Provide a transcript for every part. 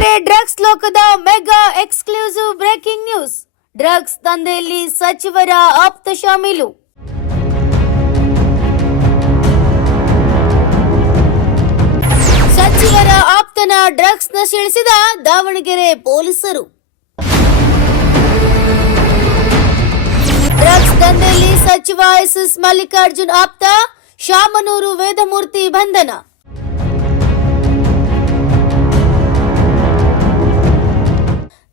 ವೀಕ್ಷಕರೇ, ಡ್ರಗ್ಸ್ ಲೋಕದ mega exclusive breaking news. Drugs ದಂಧೆಯಲ್ಲಿ ಸಚಿವರ ಆಪ್ತ ಶಾಮೀಲು. ಸಚಿವರ ಆಪ್ತನ ಡ್ರಗ್ಸ್ ನ ಸೀಳಿಸಿದ ದಾವಣಗೆರೆ ಪೊಲೀಸರು. ಡ್ರಗ್ಸ್ ದಂಧೆಯಲ್ಲಿ ಸಚಿವ ಎಸ್ ಮಲ್ಲಿಕಾರ್ಜುನ್ ಆಪ್ತ ಶಾಮನೂರು ವೇದಮೂರ್ತಿ ಬಂಧನ.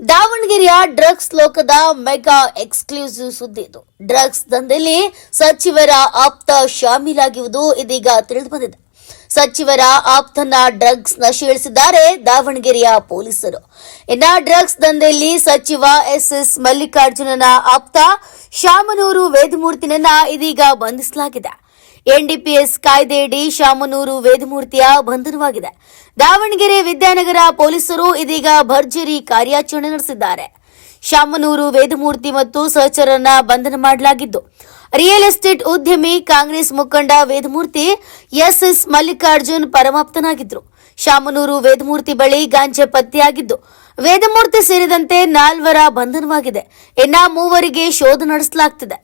ದಾವಣಗೆರೆಯ ಡ್ರಗ್ಸ್ ಲೋಕದ ಮೆಗಾ ಎಕ್ಸ್ಕ್ಲೂಸಿವ್ ಸುದ್ದಿ ಇದು. ಡ್ರಗ್ಸ್ ದಂಧೆಯಲ್ಲಿ ಸಚಿವರ ಆಪ್ತ ಶಾಮೀಲಾಗಿರುವುದು ಇದೀಗ ತಿಳಿದುಬಂದಿದೆ. ಸಚಿವರ ಆಪ್ತನ ಡ್ರಗ್ಸ್ ನ ಸೀಳಿಸಿದ್ದಾರೆ ದಾವಣಗೆರೆಯ ಪೊಲೀಸರು. ಇನ್ನ ಡ್ರಗ್ಸ್ ದಂಧೆಯಲ್ಲಿ ಸಚಿವ ಎಸ್ ಮಲ್ಲಿಕಾರ್ಜುನನ ಆಪ್ತ ಶಾಮನೂರು ವೇದಮೂರ್ತಿನನ್ನ ಇದೀಗ ಬಂಧಿಸಲಾಗಿದೆ. ಎನ್ಡಿಪಿಎಸ್ ಕಾಯ್ದೆಯಡಿ ಶಾಮನೂರು ವೇದಮೂರ್ತಿಯ ಬಂಧನವಾಗಿದೆ. ದಾವಣಗೆರೆ ವಿದ್ಯಾನಗರ ಪೊಲೀಸರು ಇದೀಗ ಭರ್ಜರಿ ಕಾರ್ಯಾಚರಣೆ ನಡೆಸಿದ್ದಾರೆ. ಶಾಮನೂರು ವೇದಮೂರ್ತಿ ಮತ್ತು ಸಹಚರರನ್ನ ಬಂಧನ ಮಾಡಲಾಗಿದ್ದು, ರಿಯಲ್ ಎಸ್ಟೇಟ್ ಉದ್ಯಮಿ ಕಾಂಗ್ರೆಸ್ ಮುಖಂಡ ವೇದಮೂರ್ತಿ ಎಸ್ ಮಲ್ಲಿಕಾರ್ಜುನ್ ಪರಮಾಪ್ತನಾಗಿದ್ರು. ಶಾಮನೂರು ವೇದಮೂರ್ತಿ ಬಳಿ ಗಾಂಜಾ ಪತ್ತೆಯಾಗಿದ್ದು, ವೇದಮೂರ್ತಿ ಸೇರಿದಂತೆ 4 ಬಂಧನವಾಗಿದೆ. ಇನ್ನ 3 ಶೋಧ ನಡೆಸಲಾಗುತ್ತಿದೆ.